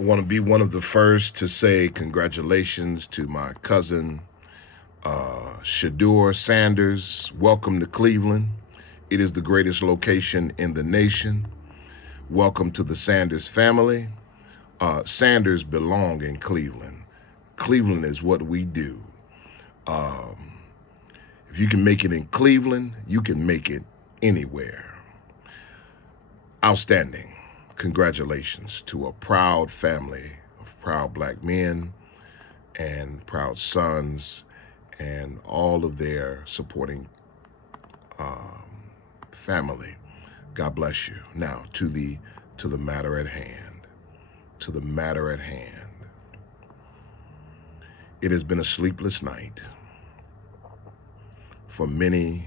I want to be one of the first to say congratulations to my cousin, Sheduer Sanders. Welcome to Cleveland. It is the greatest location in the nation. Welcome to the Sanders family. Sanders belong in Cleveland. Cleveland is what we do. Um, if you can make it in Cleveland, you can make it anywhere. Outstanding. Congratulations to a proud family of proud black men and proud sons and all of their supporting um, family. God bless you. Now to the matter at hand. To the matter at hand. It has been a sleepless night for many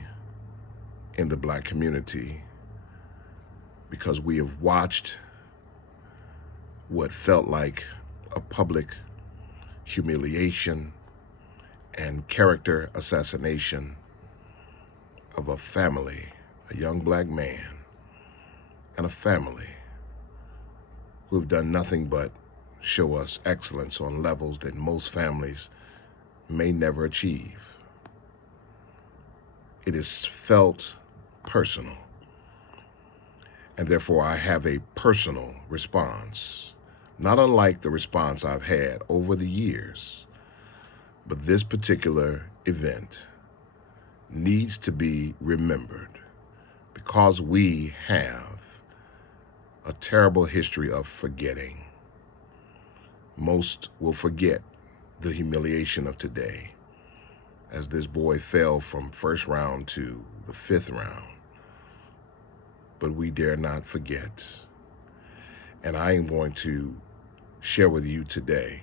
in the black community because we have watched what felt like a public humiliation and character assassination of a family, a young black man, and a family who have done nothing but show us excellence on levels that most families may never achieve. It is felt personal, and therefore I have a personal response, not unlike the response I've had over the years. But this particular event needs to be remembered because we have a terrible history of forgetting. Most will forget the humiliation of today as this boy fell from first round to the fifth round. But we dare not forget. And I am going to share with you today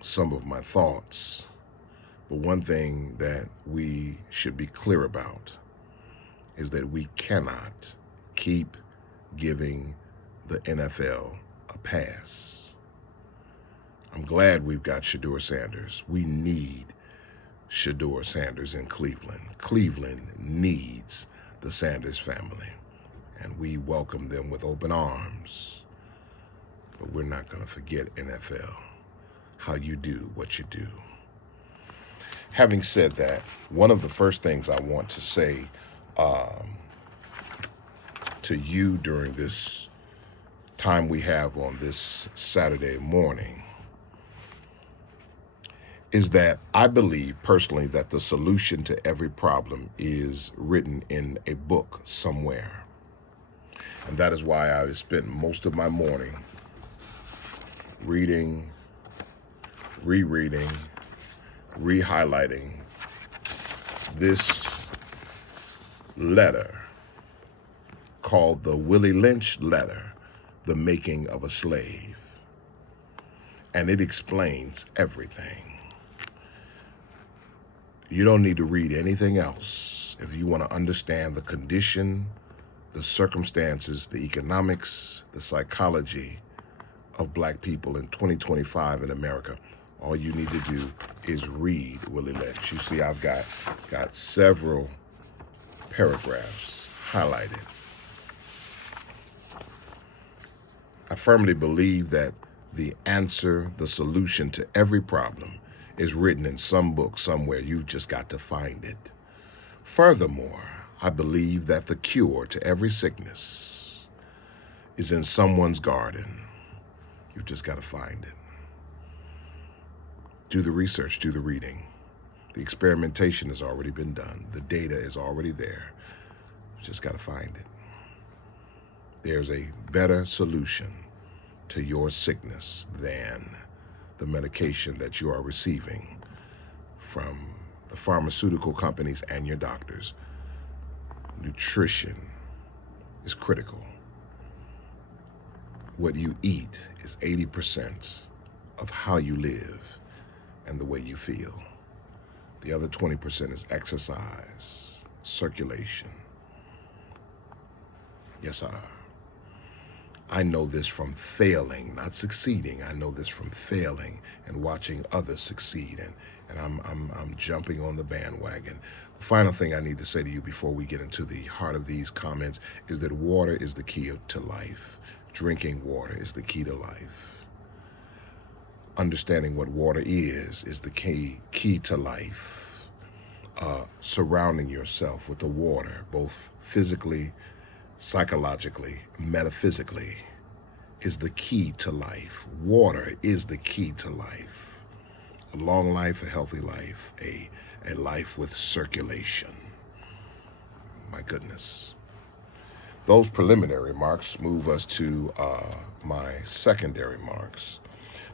some of my thoughts. But one thing that we should be clear about is that we cannot keep giving the NFL a pass. I'm glad we've got Sheduer Sanders. We need Sheduer Sanders in Cleveland. Cleveland needs the Sanders family, and we welcome them with open arms. But we're not going to forget NFL, how you do what you do. Having said that, one of the first things I want to say to you during this time we have on this Saturday morning is that I believe personally that the solution to every problem is written in a book somewhere. And that is why I spent most of my morning reading, rereading, re-highlighting this letter called the Willie Lynch letter, The Making of a Slave. And it explains everything. You don't need to read anything else if you want to understand the condition, the circumstances, the economics, the psychology of black people in 2025 in America. All you need to do is read Willie Lynch. You see, I've got several paragraphs highlighted. I firmly believe that the answer, the solution to every problem is written in some book somewhere. You've just got to find it. Furthermore, I believe that the cure to every sickness is in someone's garden. You've just got to find it. Do the research, do the reading. The experimentation has already been done. The data is already there. You've just got to find it. There's a better solution to your sickness than the medication that you are receiving from the pharmaceutical companies and your doctors. Nutrition is critical. What you eat is 80% of how you live and the way you feel. The other 20% is exercise, circulation. Yes, sir. I know this from failing, not succeeding. I know this from failing and watching others succeed, and I'm jumping on the bandwagon. The final thing I need to say to you before we get into the heart of these comments is that water is the key to life. Drinking water is the key to life. understanding what water is the key to life. Surrounding yourself with the water, both physically, psychologically, metaphysically, is the key to life. Water is the key to life. A long life, a healthy life, a life with circulation. My goodness. Those preliminary remarks move us to my secondary remarks.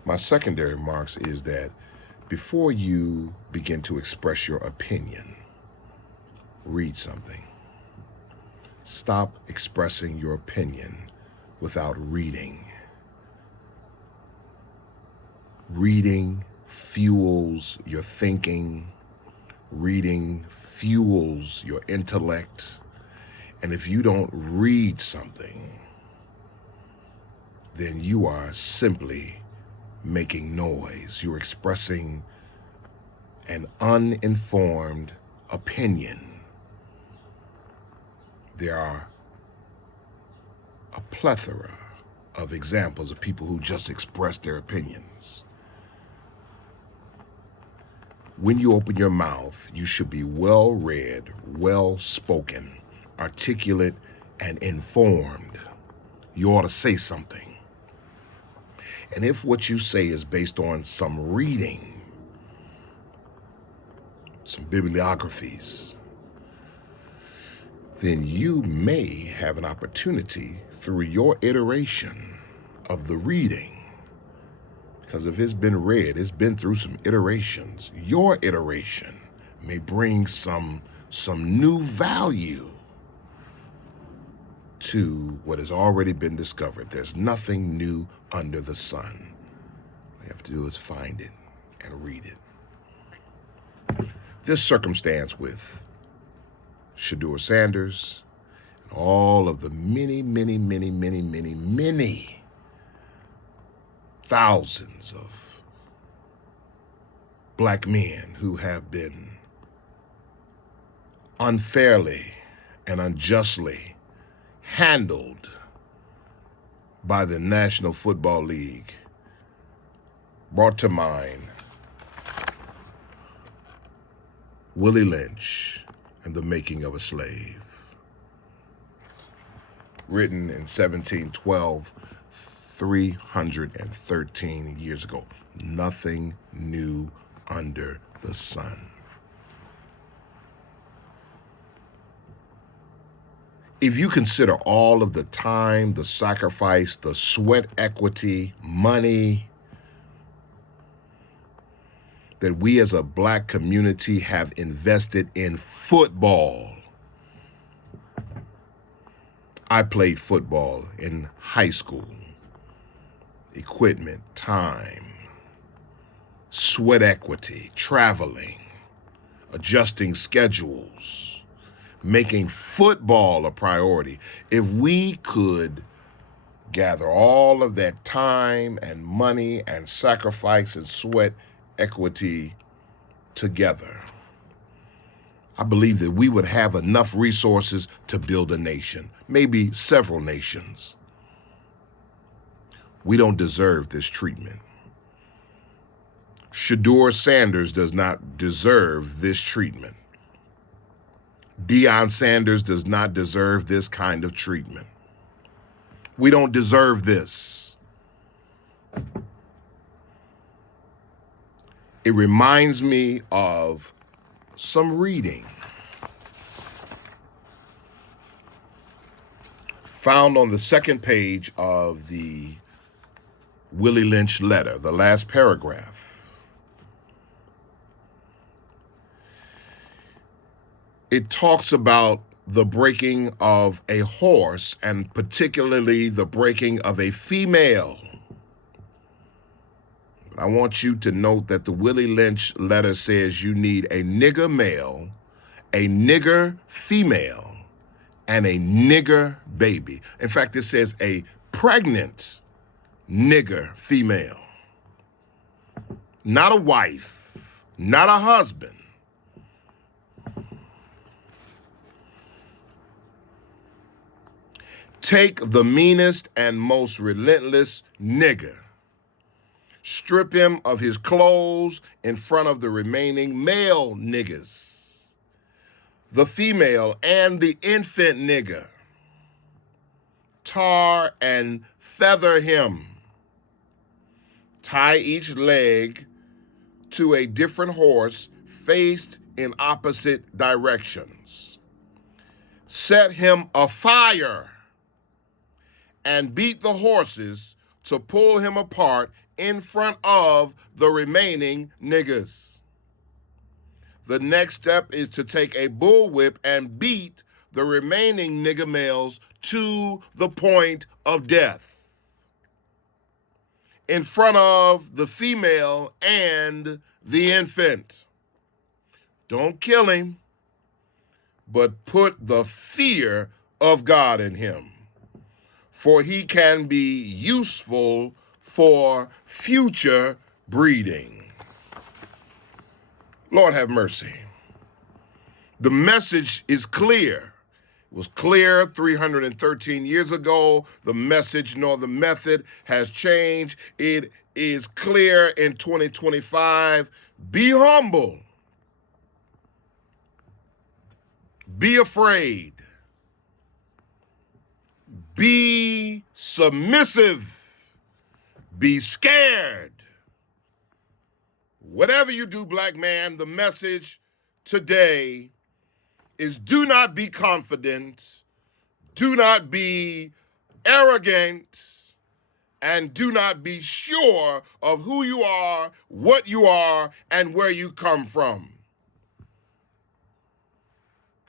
My secondary remarks is that before you begin to express your opinion, read something. Stop expressing your opinion without reading. Reading fuels your thinking. Reading fuels your intellect. And if you don't read something, then you are simply making noise. You're expressing an uninformed opinion. There are a plethora of examples of people who just express their opinions. When you open your mouth, you should be well-read, well-spoken, articulate, and informed. You ought to say something. And if what you say is based on some reading, some bibliographies, then you may have an opportunity through your iteration of the reading. Because if it's been read, it's been through some iterations. Your iteration may bring some new value to what has already been discovered. There's nothing new under the sun. All you have to do is find it and read it. This circumstance with Deion Sanders and all of the many thousands of black men who have been unfairly and unjustly handled by the National Football League brought to mind Willie Lynch and the Making of a Slave. Written in 1712, 313 years ago. Nothing new under the sun. If you consider all of the time, the sacrifice, the sweat equity, money that we as a black community have invested in football. I played football in high school. Equipment, time, sweat equity, traveling, adjusting schedules, making football a priority. If we could gather all of that time and money and sacrifice and sweat equity together, I believe that we would have enough resources to build a nation, maybe several nations. We don't deserve this treatment. Deion Sanders does not deserve this treatment. Deion Sanders does not deserve this kind of treatment. We don't deserve this. It reminds me of some reading found on the second page of the Willie Lynch letter, the last paragraph. It talks about the breaking of a horse, and particularly the breaking of a female. I want you to note that the Willie Lynch letter says you need a nigger male, a nigger female, and a nigger baby. In fact, it says a pregnant nigger female. Not a wife, not a husband. Take the meanest and most relentless nigger. strip him of his clothes in front of the remaining male niggas, the female and the infant nigger. Tar and feather him. Tie each leg to a different horse faced in opposite directions. Set him afire and beat the horses to pull him apart in front of the remaining niggas. The next step is to take a bullwhip and beat the remaining nigger males to the point of death in front of the female and the infant. Don't kill him, but put the fear of God in him, for he can be useful for future breeding. Lord have mercy. The message is clear. It was clear 313 years ago. The message nor the method has changed. It is clear in 2025. Be humble. Be afraid. Be submissive. Be scared. Whatever you do, black man, the message today is do not be confident, do not be arrogant, and do not be sure of who you are, what you are, and where you come from.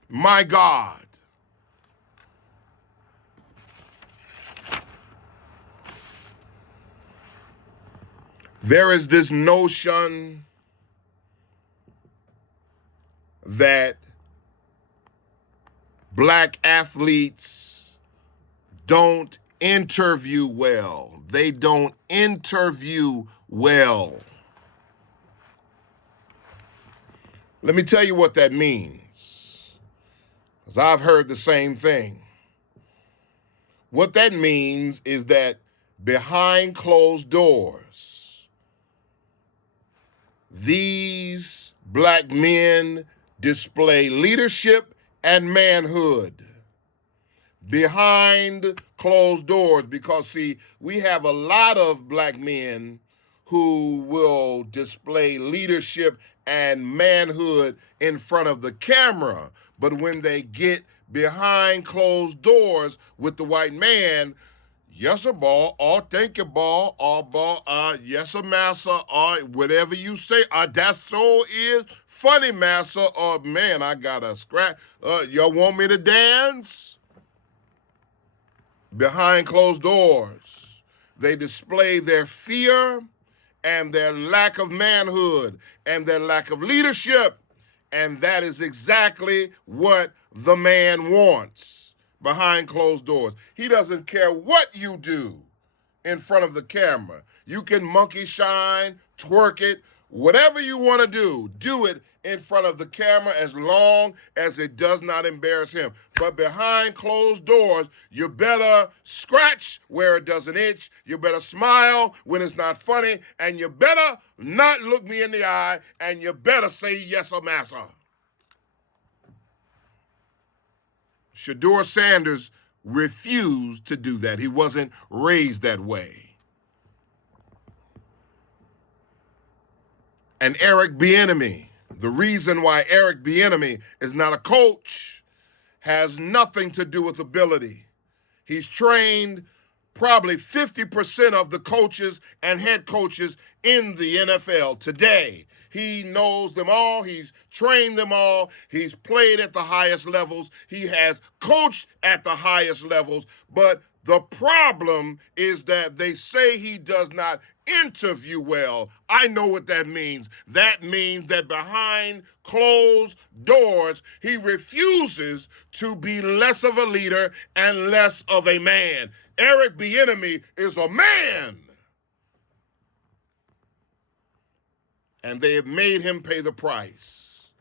My God. There is this notion that black athletes don't interview well. They don't interview well. Let me tell you what that means, because I've heard the same thing. What that means is that behind closed doors, these black men display leadership and manhood behind closed doors, because see, we have a lot of black men who will display leadership and manhood in front of the camera, but when they get behind closed doors with the white man, yes, sir, ball, or thank you, ball, or ball, yes, sir, massa, or whatever you say, that so is funny, massa, or man, I got a scratch, y'all want me to dance? Behind closed doors, they display their fear and their lack of manhood and their lack of leadership, and that is exactly what the man wants behind closed doors. He doesn't care what you do in front of the camera. You can monkey shine, twerk it, whatever you want to do it in front of the camera as long as it does not embarrass him. But behind closed doors, you better scratch where it doesn't itch, you better smile when it's not funny, and you better not look me in the eye, and you better say yes sir, massa. Sheduer Sanders refused to do that. He wasn't raised that way. And Eric Bieniemy, the reason why Eric Bieniemy is not a coach has nothing to do with ability. He's trained probably 50% of the coaches and head coaches in the NFL today. He knows them all. He's trained them all. He's played at the highest levels. He has coached at the highest levels. But the problem is that they say he does not interview well. I know what that means. That means that behind closed doors, he refuses to be less of a leader and less of a man. Eric Bieniemy is a man. And they have made him pay the price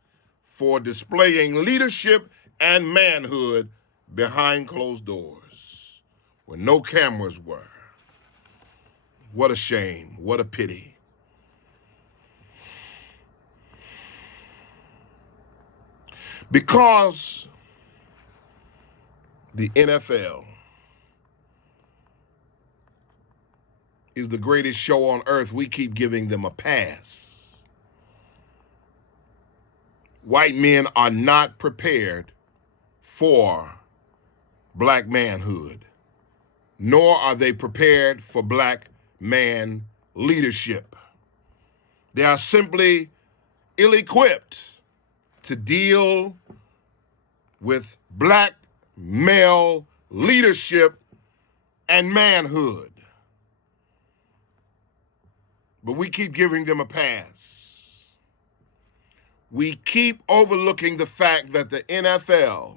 for displaying leadership and manhood behind closed doors when no cameras were. What a shame. What a pity. Because the NFL is the greatest show on earth, we keep giving them a pass. White men are not prepared for black manhood, nor are they prepared for black man leadership. They are simply ill-equipped to deal with black male leadership and manhood. But we keep giving them a pass. We keep overlooking the fact that the NFL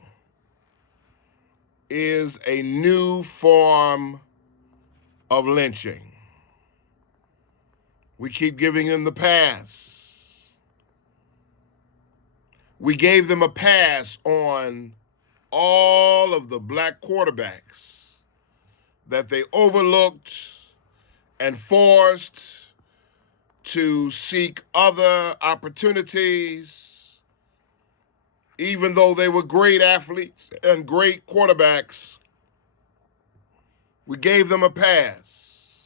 is a new form of lynching. We keep giving them the pass. We gave them a pass on all of the black quarterbacks that they overlooked and forced to seek other opportunities, even though they were great athletes and great quarterbacks. We gave them a pass.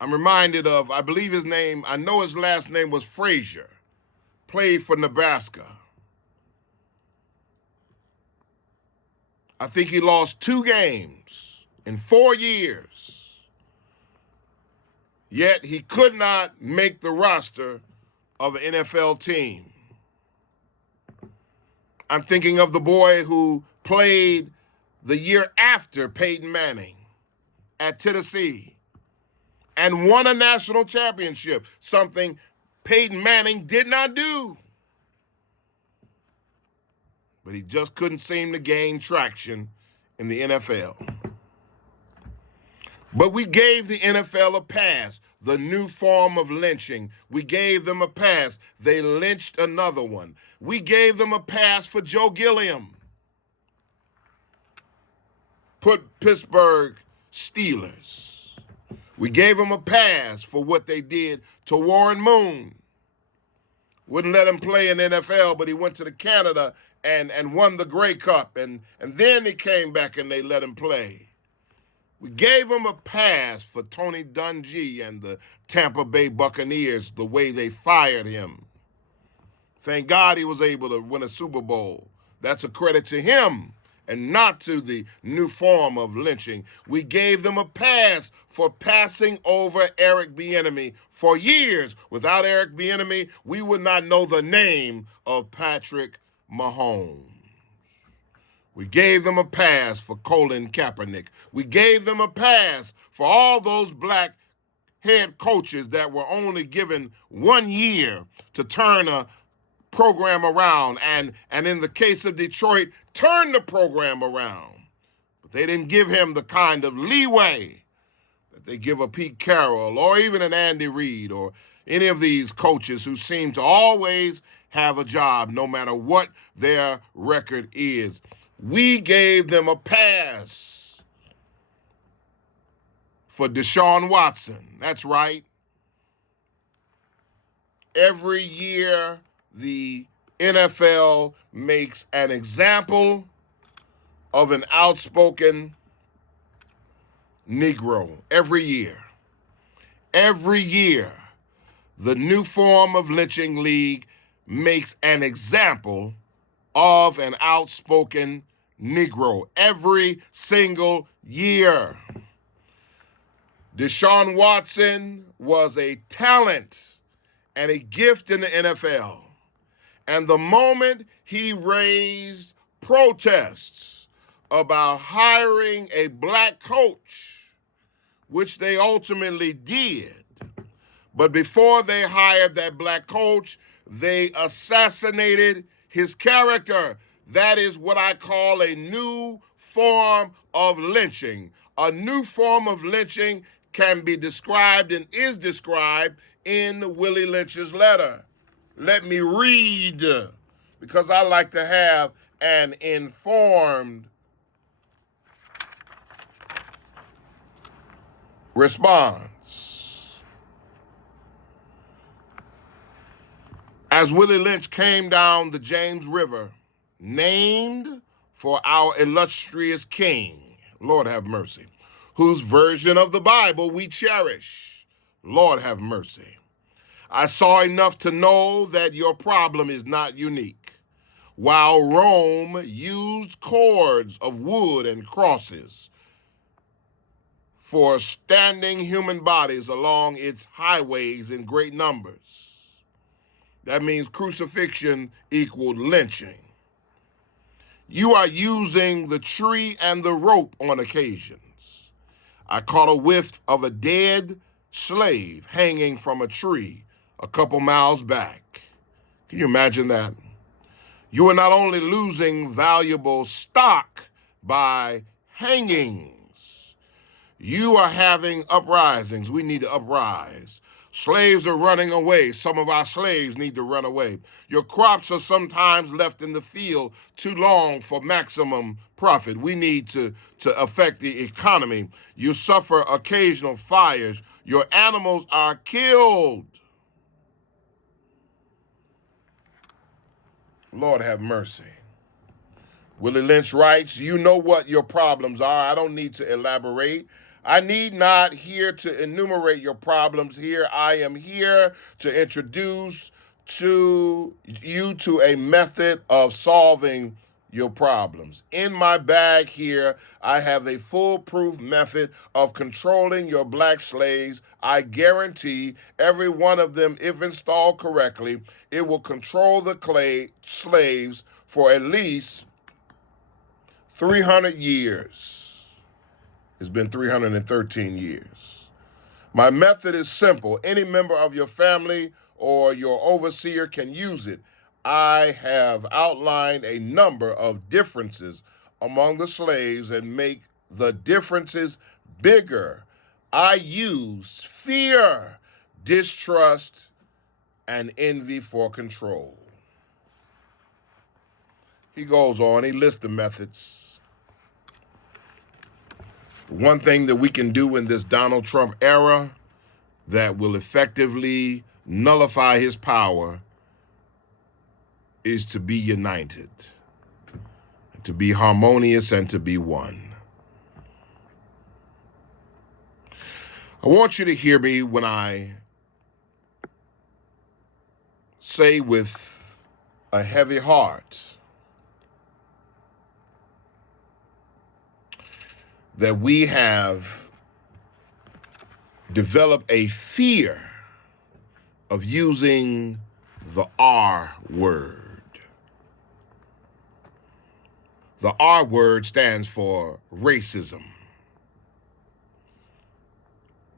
I'm reminded of, I believe his name, I know his last name was Frazier, played for Nebraska. I think he lost 2 games in 4 years. Yet he could not make the roster of an NFL team. I'm thinking of the boy who played the year after Peyton Manning at Tennessee and won a national championship, something Peyton Manning did not do. But he just couldn't seem to gain traction in the NFL. But we gave the NFL a pass, the new form of lynching. We gave them a pass. They lynched another one. We gave them a pass for Joe Gilliam. Put Pittsburgh Steelers. We gave them a pass for what they did to Warren Moon. Wouldn't let him play in the NFL, but he went to the Canada and won the Grey Cup. And then he came back and they let him play. We gave him a pass for Tony Dungy and the Tampa Bay Buccaneers, the way they fired him. Thank God he was able to win a Super Bowl. That's a credit to him and not to the new form of lynching. We gave them a pass for passing over Eric Bieniemy for years. Without Eric Bieniemy, we would not know the name of Patrick Mahomes. We gave them a pass for Colin Kaepernick. We gave them a pass for all those black head coaches that were only given 1 year to turn a program around, and in the case of Detroit, turn the program around. But they didn't give him the kind of leeway that they give a Pete Carroll or even an Andy Reid or any of these coaches who seem to always have a job no matter what their record is. We gave them a pass for Deshaun Watson. That's right. Every year, the NFL makes an example of an outspoken Negro. Every year. Every year, the new form of lynching league makes an example of an outspoken Negro. Every single year. Deshaun Watson was a talent and a gift in the NFL. And the moment he raised protests about hiring a black coach, which they ultimately did, but before they hired that black coach, they assassinated his character. That is what I call a new form of lynching. A new form of lynching can be described and is described in Willie Lynch's letter. Let me read, because I like to have an informed responds. As Willie Lynch came down the James River, named for our illustrious king, Lord have mercy, whose version of the Bible we cherish, Lord have mercy, I saw enough to know that your problem is not unique. While Rome used cords of wood and crosses for standing human bodies along its highways in great numbers, that means crucifixion equaled lynching. You are using the tree and the rope on occasions. I caught a whiff of a dead slave hanging from a tree a couple miles back. Can you imagine that? You are not only losing valuable stock by hangings, you are having uprisings. We need to uprise. Slaves are running away. Some of our slaves need to run away. Your crops are sometimes left in the field too long for maximum profit. We need to affect the economy. You suffer occasional fires. Your animals are killed. Lord have mercy. Willie Lynch writes, you know what your problems are. I don't need to elaborate. I need not here to enumerate your problems here. I am here to introduce to you to a method of solving your problems. In my bag here, I have a foolproof method of controlling your black slaves. I guarantee every one of them, if installed correctly, it will control the slaves for at least 300 years. It's been 313 years. My method is simple. Any member of your family or your overseer can use it. I have outlined a number of differences among the slaves and make the differences bigger. I use fear, distrust, and envy for control. He goes on, he lists the methods. One thing that we can do in this Donald Trump era that will effectively nullify his power is to be united, to be harmonious, and to be one. I want you to hear me when I say with a heavy heart that we have developed a fear of using the R word. The R word stands for racism.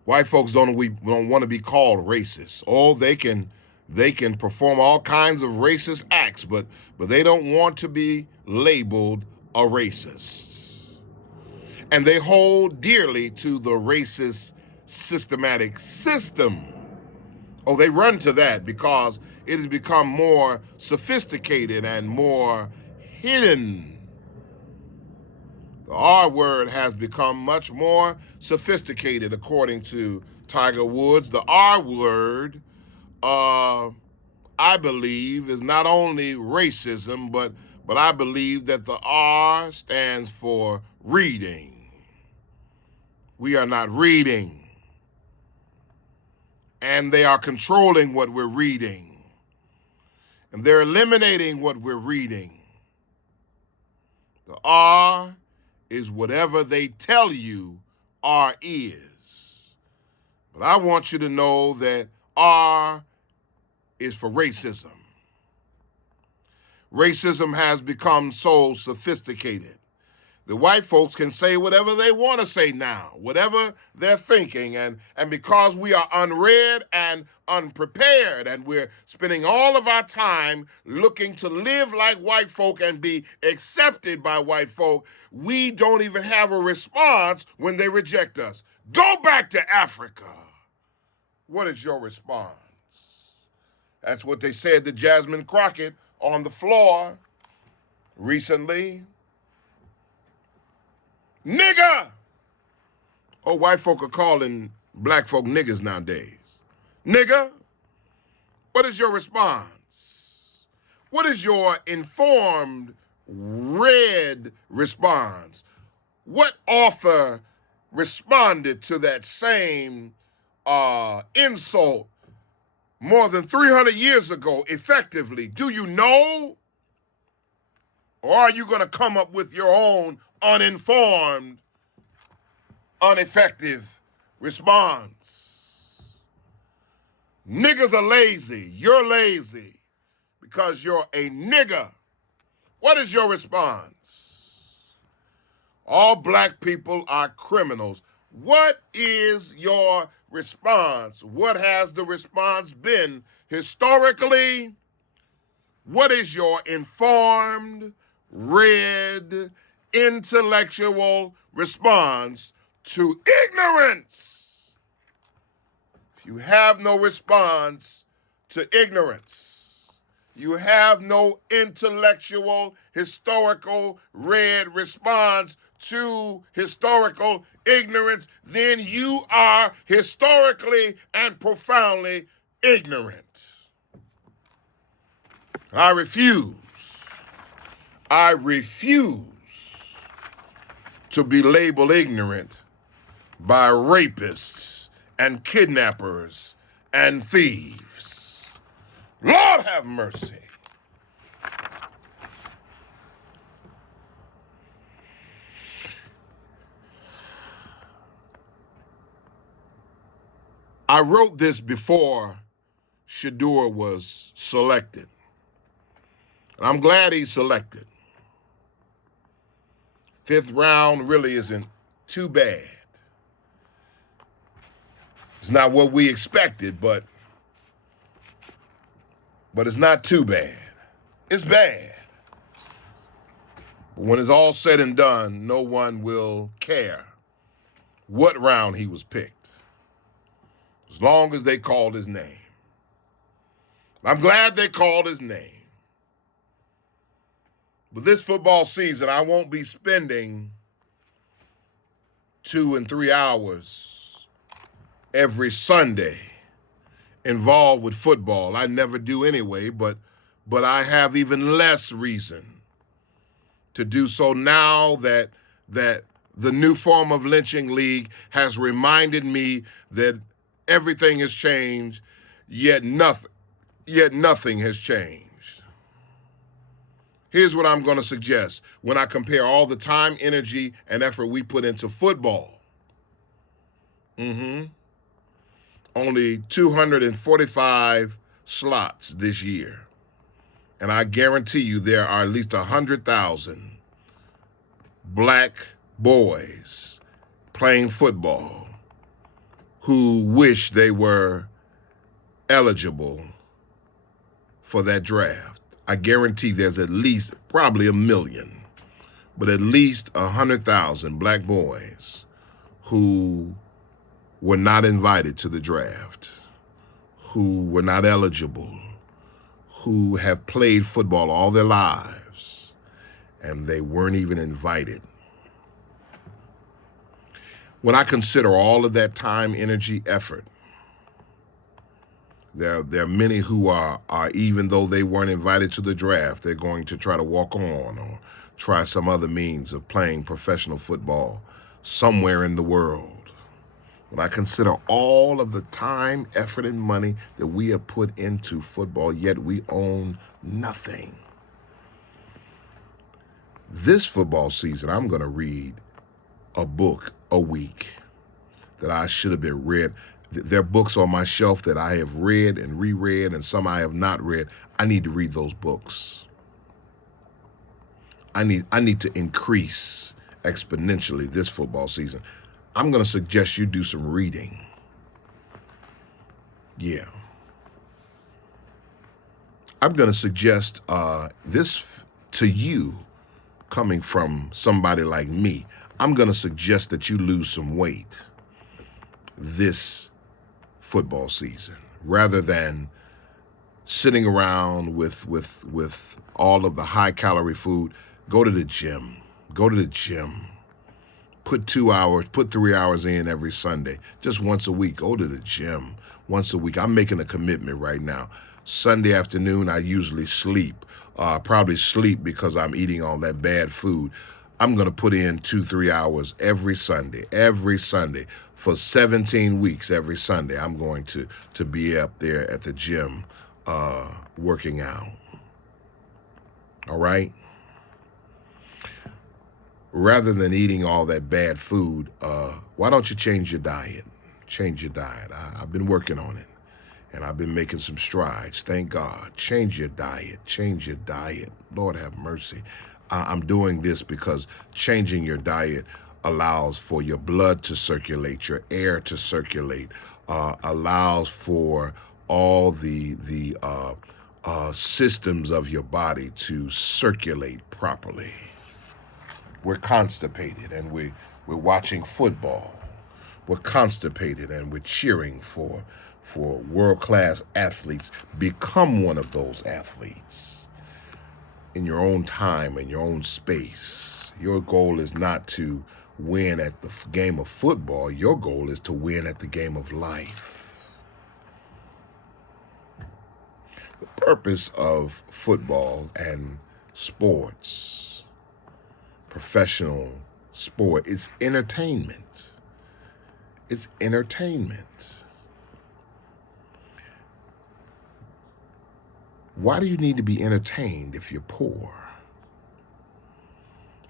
White folks don't want to be called racist. Oh, they can perform all kinds of racist acts, but they don't want to be labeled a racist. And they hold dearly to the racist systematic system. Oh, they run to that because it has become more sophisticated and more hidden. The R word has become much more sophisticated, according to Tiger Woods. The R word, I believe, is not only racism, but I believe that the R stands for reading. We are not reading. And they are controlling what we're reading. And they're eliminating what we're reading. The R is whatever they tell you R is. But I want you to know that R is for racism. Racism has become so sophisticated. The white folks can say whatever they want to say now, whatever they're thinking. And because we are unread and unprepared, and we're spending all of our time looking to live like white folk and be accepted by white folk, we don't even have a response when they reject us. Go back to Africa. What is your response? That's what they said to Jasmine Crockett on the floor recently. Nigger! Oh, white folk are calling black folk niggas nowadays. Nigga, what is your response? What is your informed, read response? What author responded to that same insult more than 300 years ago effectively? Do you know? Or are you going to come up with your own uninformed, ineffective response? Niggas are lazy. You're lazy because you're a nigga. What is your response? All black people are criminals. What is your response? What has the response been historically? What is your informed, read, intellectual response to ignorance? If you have no response to ignorance, you have no intellectual, historical, read response to historical ignorance, then you are historically and profoundly ignorant. I refuse to be labeled ignorant by rapists and kidnappers and thieves. Lord have mercy. I wrote this before Sheduer was selected. And I'm glad he's selected. 5th round really isn't too bad. It's not what we expected, but it's not too bad. It's bad. But when it's all said and done, no one will care what round he was picked, as long as they called his name. I'm glad they called his name. But this football season, I won't be spending 2 and 3 hours every Sunday involved with football. I never do anyway, but I have even less reason to do so now that the new form of lynching league has reminded me that everything has changed, yet nothing has changed. Here's what I'm going to suggest. When I compare all the time, energy, and effort we put into football, only 245 slots this year. And I guarantee you there are at least 100,000 black boys playing football who wish they were eligible for that draft. I guarantee there's at least probably 1 million, but at least 100,000 black boys who were not invited to the draft, who were not eligible, who have played football all their lives, and they weren't even invited. When I consider all of that time, energy, effort, there are many who are, even though they weren't invited to the draft, they're going to try to walk on or try some other means of playing professional football somewhere in the world. When I consider all of the time, effort, and money that we have put into football, yet we own nothing. This football season, I'm going to read a book a week that I should have been read. There are books on my shelf that I have read and reread, and some I have not read. I need to read those books. I need to increase exponentially this football season. I'm going to suggest you do some reading. Yeah. I'm going to suggest this to you, coming from somebody like me. I'm going to suggest that you lose some weight this football season, rather than sitting around with all of the high calorie food. Go to the gym. Put 2 hours, put 3 hours in every Sunday. Just once a week. Go to the gym once a week. I'm making a commitment right now. Sunday afternoon, I usually sleep. Probably sleep because I'm eating all that bad food. I'm going to put in 2-3 hours every Sunday for 17 weeks. Every Sunday, I'm going to be up there at the gym working out. All right? Rather than eating all that bad food, why don't you change your diet? Change your diet. I've been working on it, and I've been making some strides. Thank God. Change your diet. Change your diet. Lord have mercy. I'm doing this because changing your diet allows for your blood to circulate, your air to circulate, allows for all the systems of your body to circulate properly. We're constipated and we're watching football. We're constipated and we're cheering for world-class athletes. Become one of those athletes in your own time, in your own space. Your goal is not to win at the game of football. Your goal is to win at the game of life. The purpose of football and sports, professional sport, it's entertainment. It's entertainment. Why do you need to be entertained if you're poor?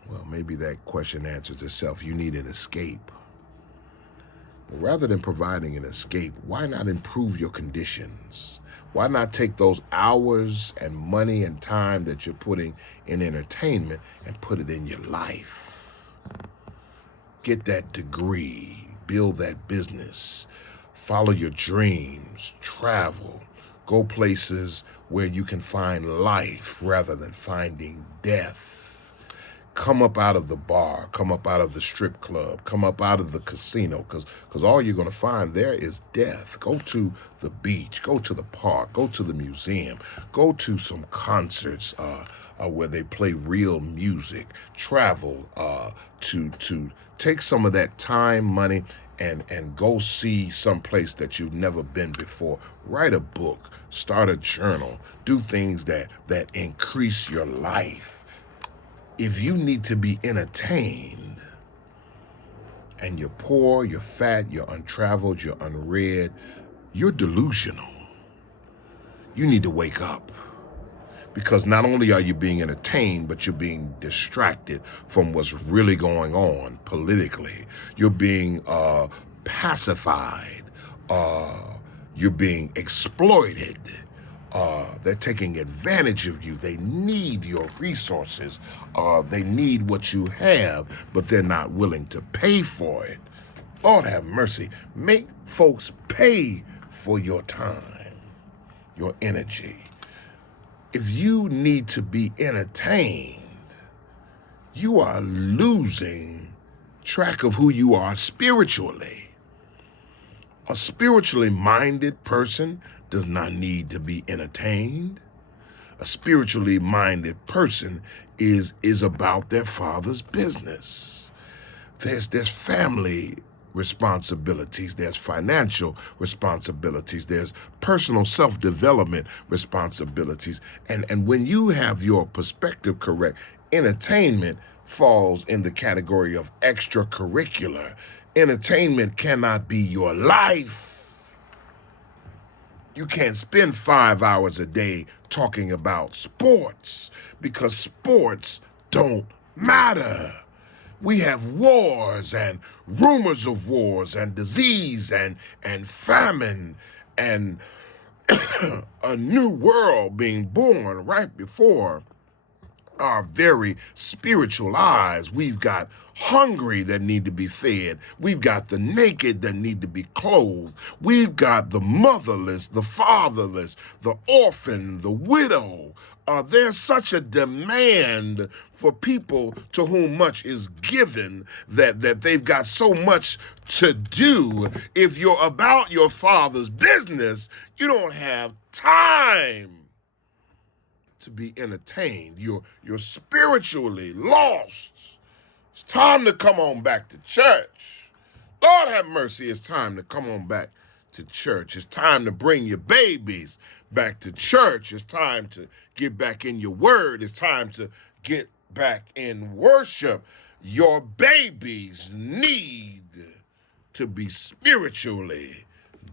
Well, maybe that question answers itself. You need an escape. But rather than providing an escape, why not improve your conditions? Why not take those hours and money and time that you're putting in entertainment and put it in your life? Get that degree, build that business, follow your dreams, travel, go places where you can find life rather than finding death. Come up out of the bar, come up out of the strip club, come up out of the casino, because all you're going to find there is death. Go to the beach, go to the park, go to the museum, go to some concerts where they play real music. Travel to take some of that time, money, and go see some place that you've never been before. Write a book, start a journal, do things that increase your life. If you need to be entertained and you're poor, you're fat, you're untraveled, you're unread, you're delusional. You need to wake up, because not only are you being entertained, but you're being distracted from what's really going on politically. You're being pacified. You're being exploited. They're taking advantage of you. They need your resources. They need what you have, but they're not willing to pay for it. Lord have mercy. Make folks pay for your time, your energy. If you need to be entertained, you are losing track of who you are spiritually. A spiritually minded person does not need to be entertained. A spiritually minded person is about their Father's business. There's family responsibilities, there's financial responsibilities, there's personal self-development responsibilities. And when you have your perspective correct, entertainment falls in the category of extracurricular. Entertainment cannot be your life. You can't spend 5 hours a day talking about sports, because sports don't matter. We have wars and rumors of wars and disease and famine and a new world being born right before our very spiritual eyes. We've got hungry that need to be fed. We've got the naked that need to be clothed. We've got the motherless, the fatherless, the orphan, the widow. There's such a demand for people to whom much is given that they've got so much to do. If you're about your Father's business, you don't have time to be entertained. You're spiritually lost It's time to come on back to church. Lord have mercy, it's time to come on back to church. It's time to bring your babies back to church. It's time to get back in your word. It's time to get back in worship. Your babies need to be spiritually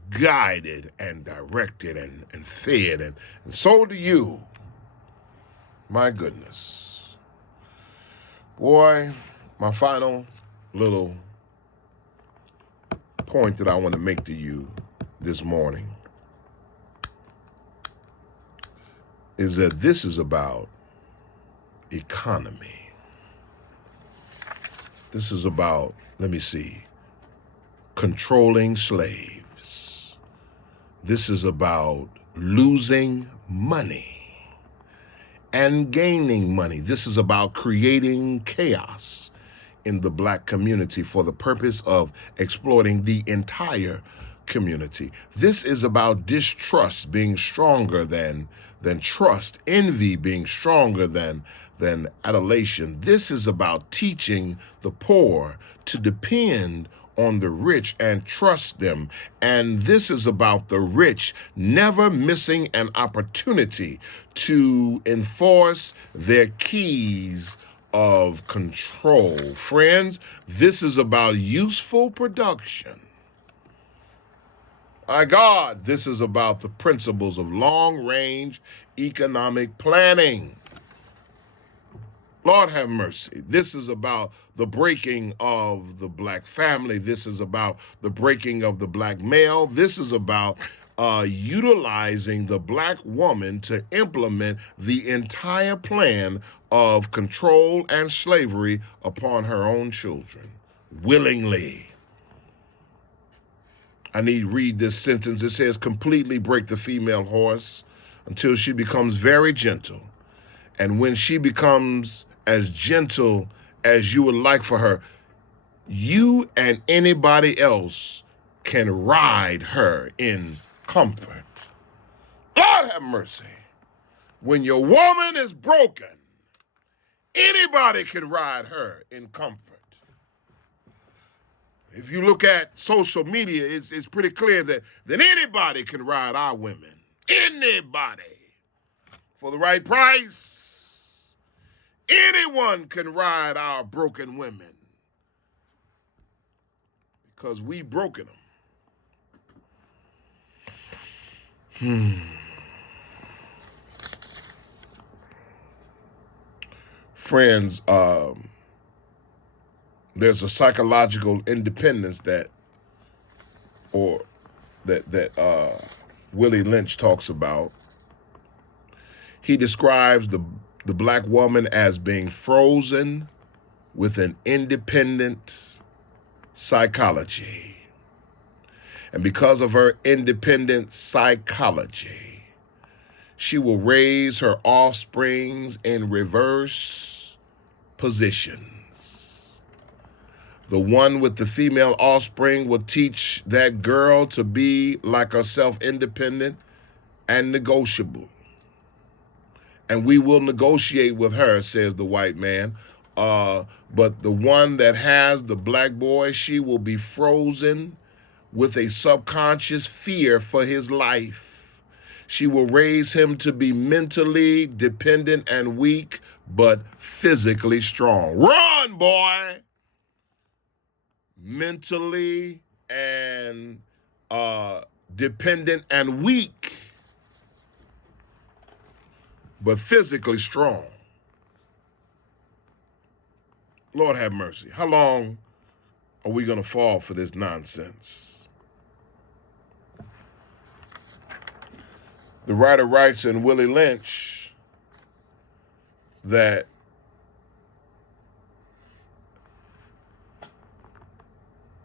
guided and directed and fed. And so do you. My goodness. Boy, my final little point that I want to make to you this morning is that this is about economy. This is about, let me see, controlling slaves. This is about losing money and gaining money. This is about creating chaos in the black community for the purpose of exploiting the entire community. This is about distrust being stronger than trust, envy being stronger than adulation. This is about teaching the poor to depend on the rich and trust them. And this is about the rich never missing an opportunity to enforce their keys of control. Friends, this is about useful production. My God, this is about the principles of long-range economic planning. Lord have mercy. This is about the breaking of the black family. This is about the breaking of the black male. This is about utilizing the black woman to implement the entire plan of control and slavery upon her own children, willingly. I need to read this sentence. It says, completely break the female horse until she becomes very gentle. And when she becomes as gentle as you would like for her, you and anybody else can ride her in comfort. Lord have mercy. When your woman is broken, anybody can ride her in comfort. If you look at social media, it's pretty clear that anybody can ride our women. Anybody. For the right price, anyone can ride our broken women. Because we broken them. Friends, there's a psychological independence that Willie Lynch talks about. He describes the black woman as being frozen with an independent psychology. And because of her independent psychology, she will raise her offsprings in reverse positions. The one with the female offspring will teach that girl to be like herself, independent and negotiable. And we will negotiate with her, says the white man. But the one that has the black boy, she will be frozen with a subconscious fear for his life. She will raise him to be mentally dependent and weak, but physically strong. Run, boy! Mentally and dependent and weak, but physically strong. Lord have mercy. How long are we going to fall for this nonsense? The writer writes in Willie Lynch that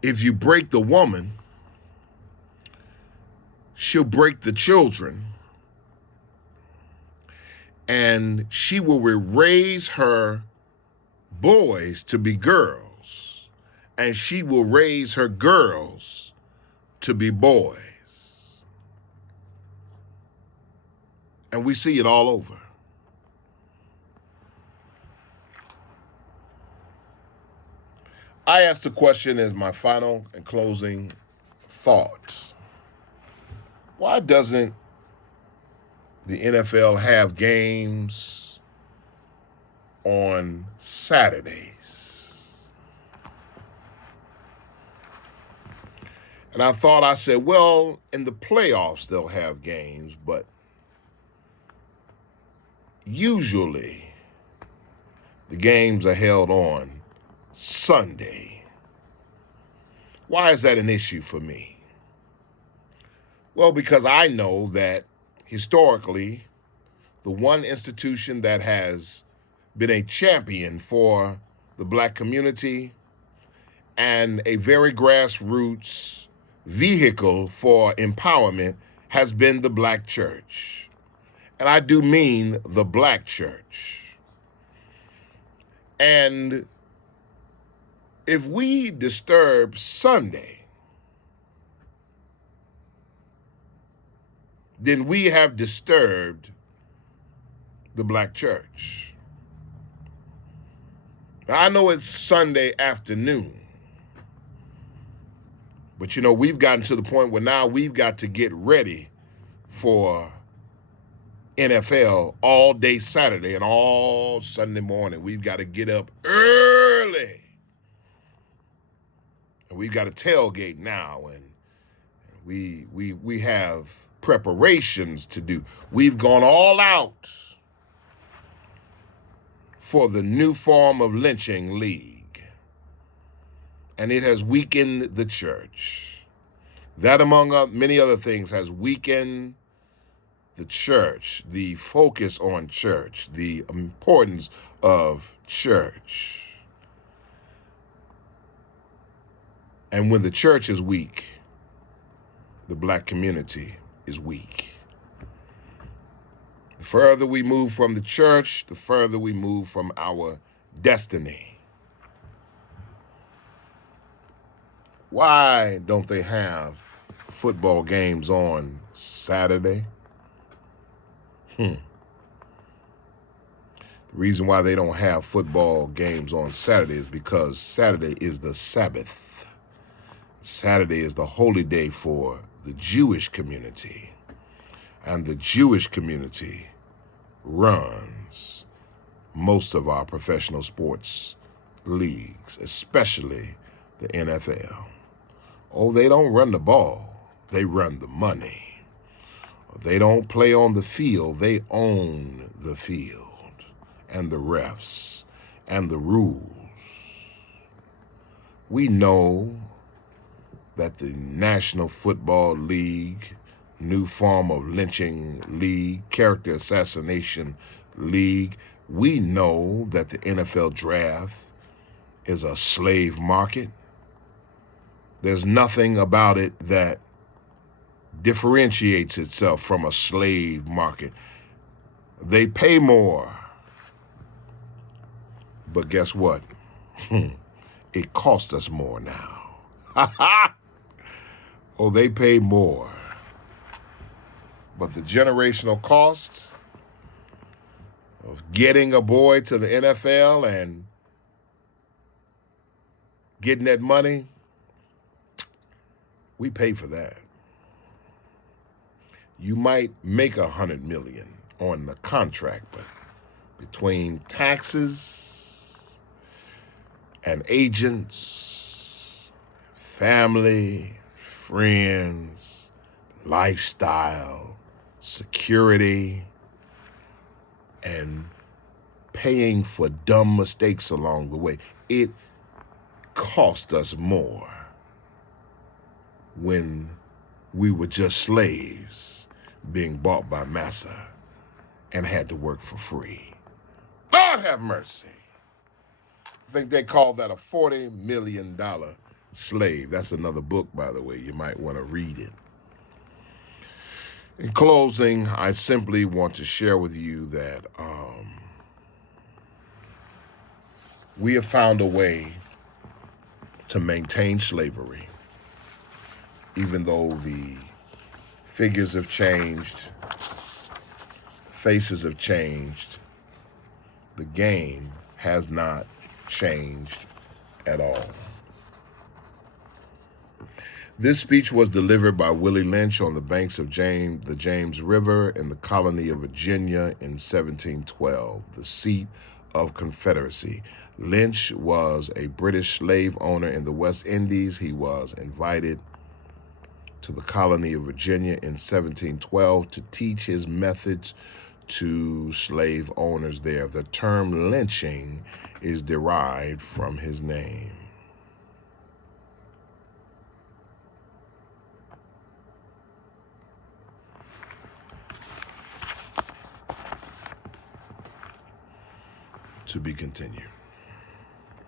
if you break the woman, she'll break the children, and she will raise her boys to be girls, and she will raise her girls to be boys. And we see it all over. I asked the question as my final and closing thought. Why doesn't the NFL have games on Saturdays? And I said, well, in the playoffs they'll have games, but usually the games are held on Sunday. Why is that an issue for me? Well, because I know that historically, the one institution that has been a champion for the black community and a very grassroots vehicle for empowerment has been the black church. And I do mean the black church. And if we disturb Sunday, then we have disturbed the black church. Now, I know it's Sunday afternoon, but you know, we've gotten to the point where now we've got to get ready for NFL all day Saturday and all Sunday morning. We've got to get up early. And we've got to tailgate now, and we have preparations to do. We've gone all out for the new form of lynching league, and it has weakened the church. That, among many other things, has weakened the church, the focus on church, the importance of church. And when the church is weak, the black community is weak. The further we move from the church, the further we move from our destiny. Why don't they have football games on Saturday? The reason why they don't have football games on Saturday is because Saturday is the Sabbath. Saturday is the holy day for the Jewish community. And the Jewish community runs most of our professional sports leagues, especially the NFL. Oh, they don't run the ball, they run the money. They don't play on the field, they own the field and the refs and the rules. We know that the National Football League, new form of lynching league, character assassination league, we know that the NFL draft is a slave market. There's nothing about it that differentiates itself from a slave market. They pay more. But guess what? It costs us more now. Oh, they pay more. But the generational cost of getting a boy to the NFL and getting that money, we pay for that. You might make $100 million on the contract, but between taxes and agents, family, friends, lifestyle, security, and paying for dumb mistakes along the way, it cost us more when we were just slaves being bought by massa and had to work for free. Lord have mercy. I think they call that a $40 million slave. That's another book, by the way. You might want to read it. In closing, I simply want to share with you that we have found a way to maintain slavery, even though the figures have changed, faces have changed, the game has not changed at all. This speech was delivered by Willie Lynch on the banks of the James River in the colony of Virginia in 1712, the seat of Confederacy. Lynch was a British slave owner in the West Indies. He was invited to the colony of Virginia in 1712 to teach his methods to slave owners there. The term lynching is derived from his name. To be continued.